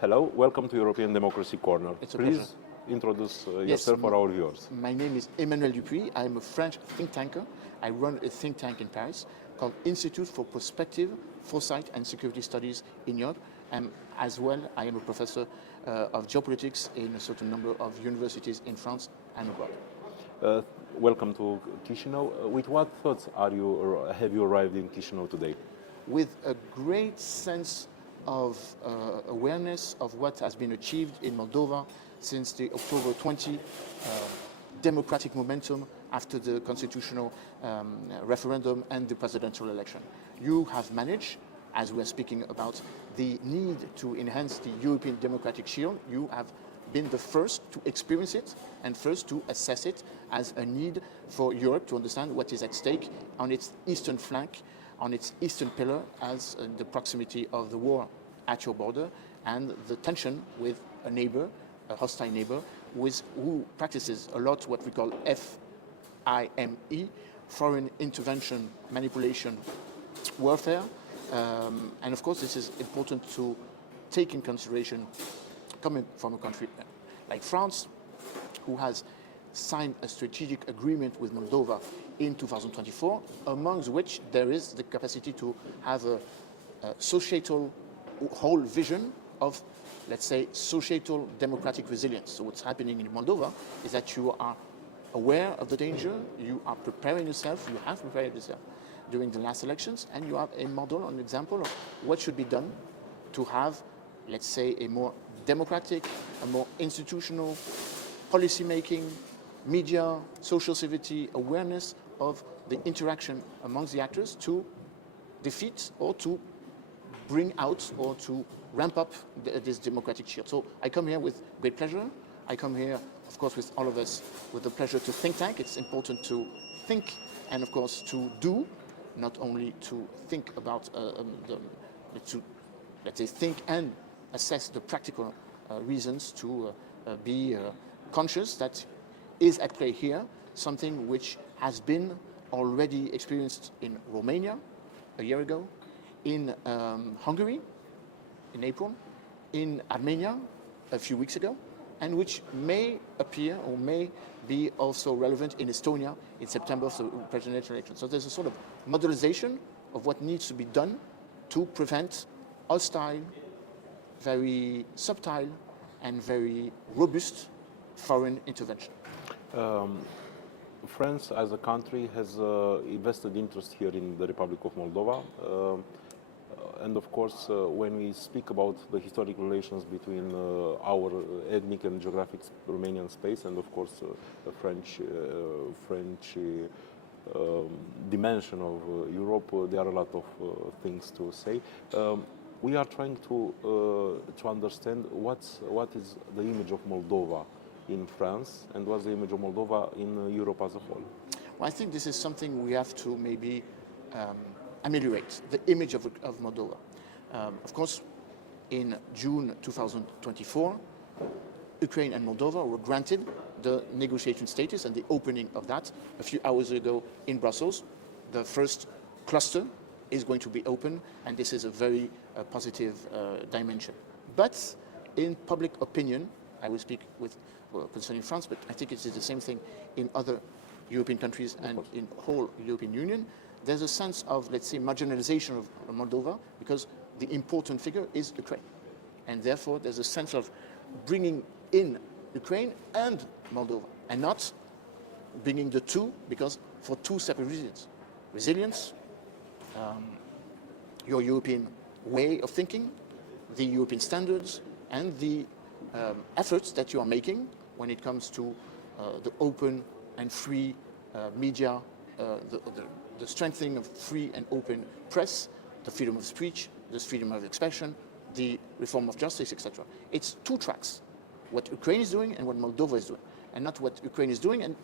Hello, welcome to European Democracy Corner. It's a Please pleasure. introduce Yes, yourself for our viewers. My name is Emmanuel Dupuy. I'm a French think tanker. I run a think tank in Paris called Institute for Prospective, Foresight and Security Studies in Europe. And as well, I am a professor of geopolitics in a certain number of universities in France and abroad. Welcome to Chisinau. With what thoughts have you arrived in Chisinau today? With a great sense of awareness of what has been achieved in Moldova since the October 20 democratic momentum after the constitutional referendum and the presidential election. You have managed, as we are speaking about the need to enhance the European democratic shield, you have been the first to experience it and first to assess it as a need for Europe to understand what is at stake on its eastern flank, on its eastern pillar, as in the proximity of the war at your border and the tension with a neighbor, a hostile neighbor, who practices a lot what we call FIME, foreign intervention, manipulation, warfare. And of course, this is important to take in consideration coming from a country like France, who has signed a strategic agreement with Moldova in 2024, amongst which there is the capacity to have a societal whole vision of, let's say, societal democratic resilience. So what's happening in Moldova is that you are aware of the danger, you are preparing yourself, you have prepared yourself during the last elections, and you have a model, an example of what should be done to have, let's say, a more democratic, a more institutional, policy-making, media, social civility awareness of the interaction amongst the actors to defeat or to bring out or to ramp up this democratic shield. So I come here with great pleasure. I come here, of course, with all of us, with the pleasure to think tank. It's important to think and, of course, to do, not only to think about, let's say, think and assess the practical reasons to be conscious that is at play here, something which has been already experienced in Romania a year ago, in Hungary in April, in Armenia a few weeks ago, and which may appear or may be also relevant in Estonia in September for the presidential election. So there's a sort of modelization of what needs to be done to prevent hostile, very subtle, and very robust foreign intervention. France, as a country, has invested interest here in the Republic of Moldova. And of course, when we speak about the historic relations between our ethnic and geographic Romanian space and, of course, the French dimension of Europe, there are a lot of things to say. We are trying to understand what is the image of Moldova in France and what's the image of Moldova in Europe as a whole. Well, I think this is something we have to maybe ameliorate, the image of Moldova. Of course, in June 2024, Ukraine and Moldova were granted the negotiation status and the opening of that a few hours ago in Brussels. The first cluster is going to be open, and this is a very positive dimension. But in public opinion, I will speak concerning France, but I think it is the same thing in other European countries and in whole European Union. There's a sense of, let's say, marginalization of Moldova because the important figure is Ukraine. And therefore, there's a sense of bringing in Ukraine and Moldova and not bringing the two because for two separate reasons. Resilience, your European way of thinking, the European standards, and the efforts that you are making when it comes to the open and free media, the strengthening of free and open press, the freedom of speech, the freedom of expression, the reform of justice, etc. It's two tracks, what Ukraine is doing and what Moldova is doing, and not what Ukraine is doing and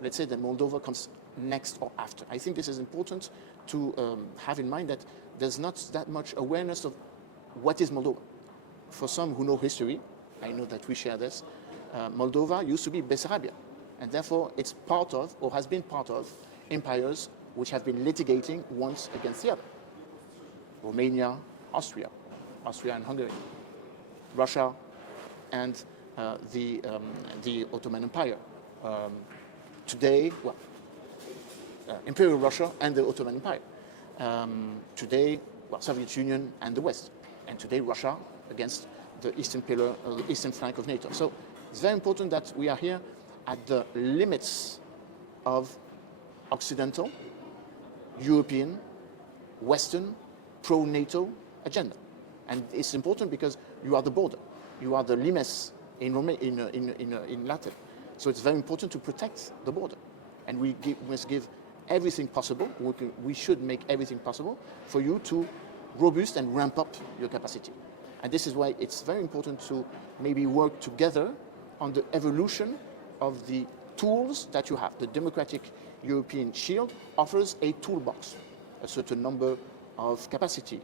let's say that Moldova comes next or after. I think this is important to have in mind that there's not that much awareness of what is Moldova. For some who know history, I know that we share this, Moldova used to be Bessarabia, and therefore it's part of, or has been part of, empires which have been litigating once against the other. Romania, Austria and Hungary. Russia and the Ottoman Empire. Today, well, Imperial Russia and the Ottoman Empire. Today, well, Soviet Union and the West. And today, Russia against the eastern pillar, the eastern flank of NATO. So it's very important that we are here at the limits of Occidental, European, Western, pro-NATO agenda. And it's important because you are the border. You are the limes in Latin. So it's very important to protect the border. And we must give everything possible, we should make everything possible for you to robust and ramp up your capacity. And this is why it's very important to maybe work together on the evolution of the tools that you have. The Democratic European Shield offers a toolbox, a certain number of capacity.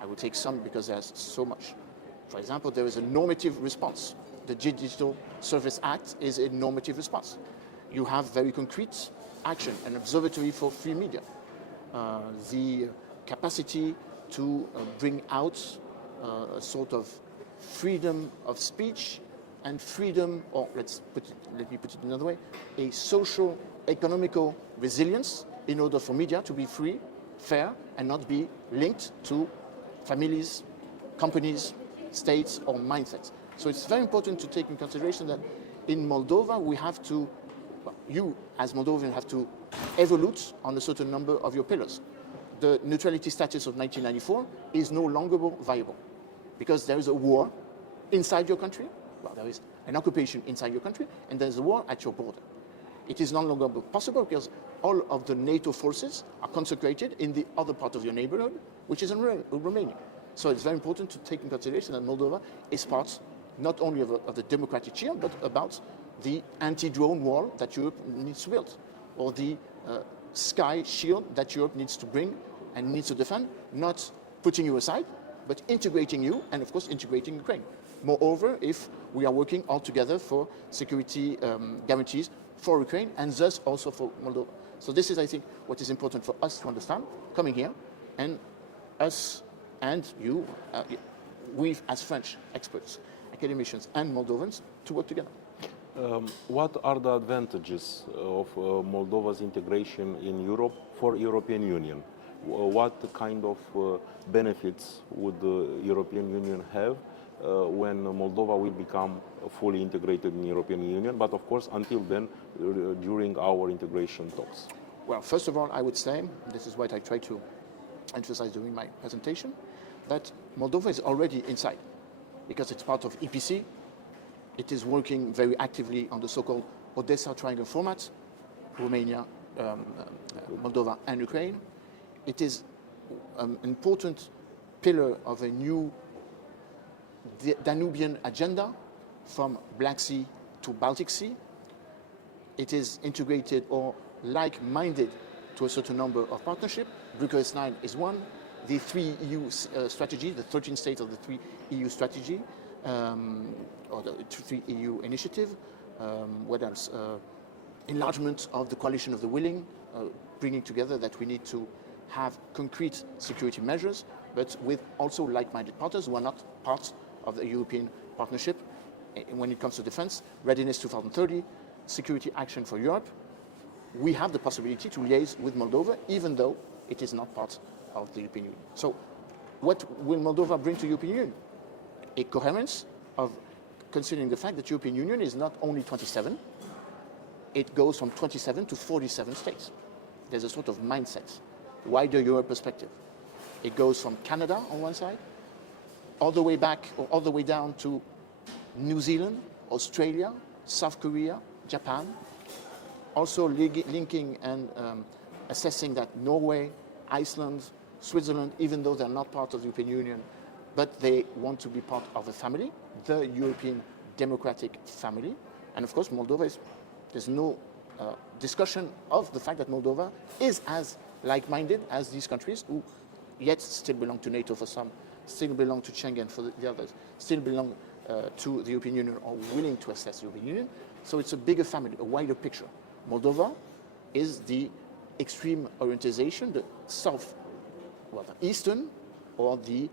I will take some because there's so much. For example, there is a normative response. The Digital Service Act is a normative response. You have very concrete action, an observatory for free media, the capacity to bring out a sort of freedom of speech and freedom, or let me put it another way, a social, economical resilience in order for media to be free, fair, and not be linked to families, companies, states, or mindsets. So it's very important to take in consideration that in Moldova we have to, well, you as Moldovan have to evolve on a certain number of your pillars. The neutrality status of 1994 is no longer viable because there is a war inside your country. Well, there is an occupation inside your country, and there is a war at your border. It is no longer possible because all of the NATO forces are concentrated in the other part of your neighborhood, which is in Romania. So it's very important to take in consideration that Moldova is part not only of the democratic shield, but about the anti-drone wall that Europe needs to build, or the sky shield that Europe needs to bring and needs to defend, not putting you aside, but integrating you, and of course integrating Ukraine. Moreover, if we are working all together for security guarantees for Ukraine and thus also for Moldova. So this is, I think, what is important for us to understand coming here, and us and you, we as French experts, academicians and Moldovans to work together. What are the advantages of Moldova's integration in Europe for European Union? What kind of benefits would the European Union have when Moldova will become fully integrated in the European Union, but of course until then during our integration talks? Well, first of all, I would say, this is what I tried to emphasize during my presentation, that Moldova is already inside because it's part of EPC. It is working very actively on the so-called Odessa Triangle format, Romania, Moldova and Ukraine. It is an important pillar of a new Danubian agenda from Black Sea to Baltic Sea. It is integrated or like-minded to a certain number of partnerships. Bucharest 9 is one. The 3 EU strategy, the 13 states of the 3 EU strategy, or the 3 EU initiative, what else? Enlargement of the coalition of the willing, bringing together that we need to have concrete security measures, but with also like-minded partners who are not part of the European partnership. When it comes to defense, Readiness 2030, Security Action for Europe, we have the possibility to liaise with Moldova, even though it is not part of the European Union. So what will Moldova bring to the European Union? A coherence of considering the fact that the European Union is not only 27, it goes from 27 to 47 states. There's a sort of mindset, wider Europe perspective. It goes from Canada on one side, all the way back or all the way down to New Zealand, Australia, South Korea, Japan. Also linking and assessing that Norway, Iceland, Switzerland, even though they're not part of the European Union, but they want to be part of a family, the European democratic family. And of course, Moldova there's no discussion of the fact that Moldova is as like-minded as these countries who yet still belong to NATO for some, still belong to Schengen for the others, still belong to the European Union or willing to access the European Union. So it's a bigger family, a wider picture. Moldova is the extreme orientalization, the south, well, the eastern or the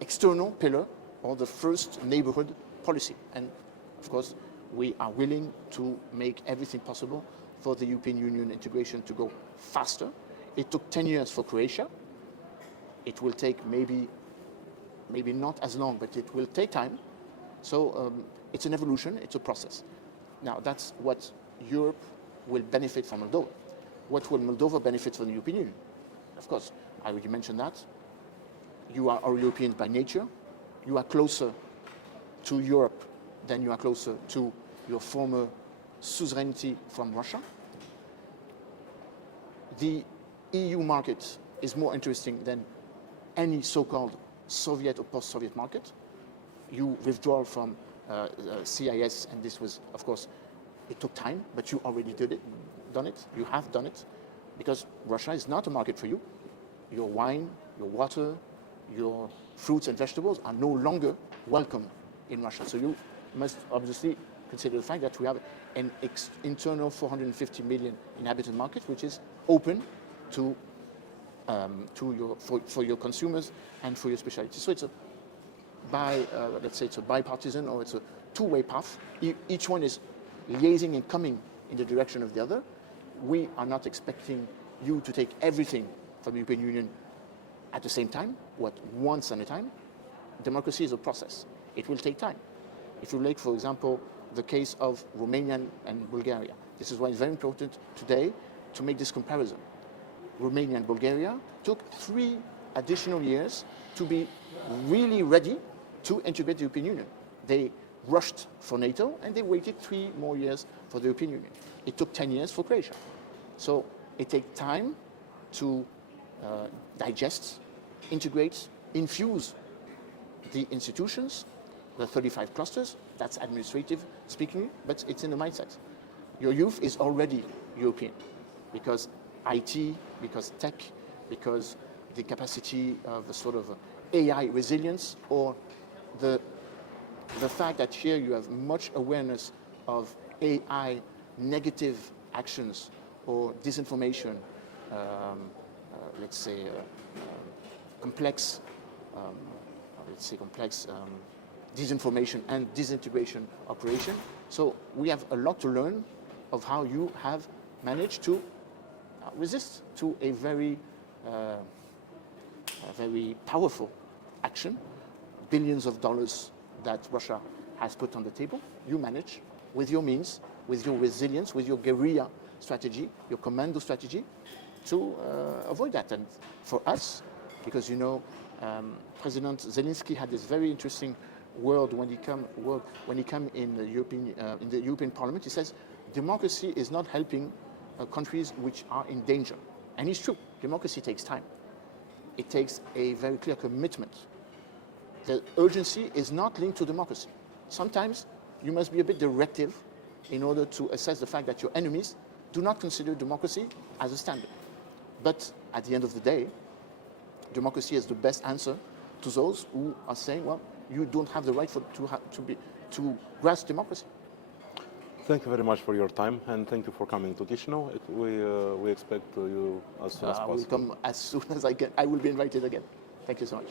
external pillar or the first neighborhood policy. And of course, we are willing to make everything possible for the European Union integration to go faster. It took 10 years for Croatia. It will take maybe not as long, but it will take time. So it's an evolution, it's a process. Now that's what Europe will benefit from Moldova. What will Moldova benefit from the European Union? Of course, I already mentioned that. You are Europeans by nature. You are closer to Europe than you are closer to your former suzerainty from Russia. The EU market is more interesting than any so-called Soviet or post-Soviet market. You withdraw from CIS, and this was, of course, it took time, but you already done it. You have done it, because Russia is not a market for you. Your wine, your water, your fruits and vegetables are no longer welcome in Russia. So you must obviously consider the fact that we have an internal 450 million inhabitant market, which is open to for your consumers and for your specialties. So it's a let's say it's a bipartisan, or it's a two-way path. Each one is liaising and coming in the direction of the other. We are not expecting you to take everything from the European Union at the same time, once at a time. Democracy is a process. It will take time. If you take, for example, the case of Romania and Bulgaria, this is why it's very important today to make this comparison. Romania and Bulgaria took 3 additional years to be really ready to integrate the European Union. They rushed for NATO, and they waited 3 more years for the European Union. It took 10 years for Croatia. So it takes time to digest, integrate, infuse the institutions, the 35 clusters. That's administrative speaking, but it's in the mindset. Your youth is already European because IT, because tech, because the capacity of a sort of AI resilience, or the fact that here you have much awareness of AI negative actions or disinformation, let's say complex disinformation and disintegration operation. So we have a lot to learn of how you have managed to resist to a very powerful action, billions of dollars that Russia has put on the table. You manage with your means, with your resilience, with your guerrilla strategy, your commando strategy, to avoid that. And for us, because President Zelensky had this very interesting word when he came in the European Parliament. He says, democracy is not helping countries which are in danger. And it's true, democracy takes time. It takes a very clear commitment. The urgency is not linked to democracy. Sometimes you must be a bit directive in order to assess the fact that your enemies do not consider democracy as a standard. But at the end of the day, democracy is the best answer to those who are saying, well, you don't have the right to grasp democracy. Thank you very much for your time, and thank you for coming to Chișinău. We expect you as soon as possible. I will come as soon as I can. I will be invited again. Thank you so much.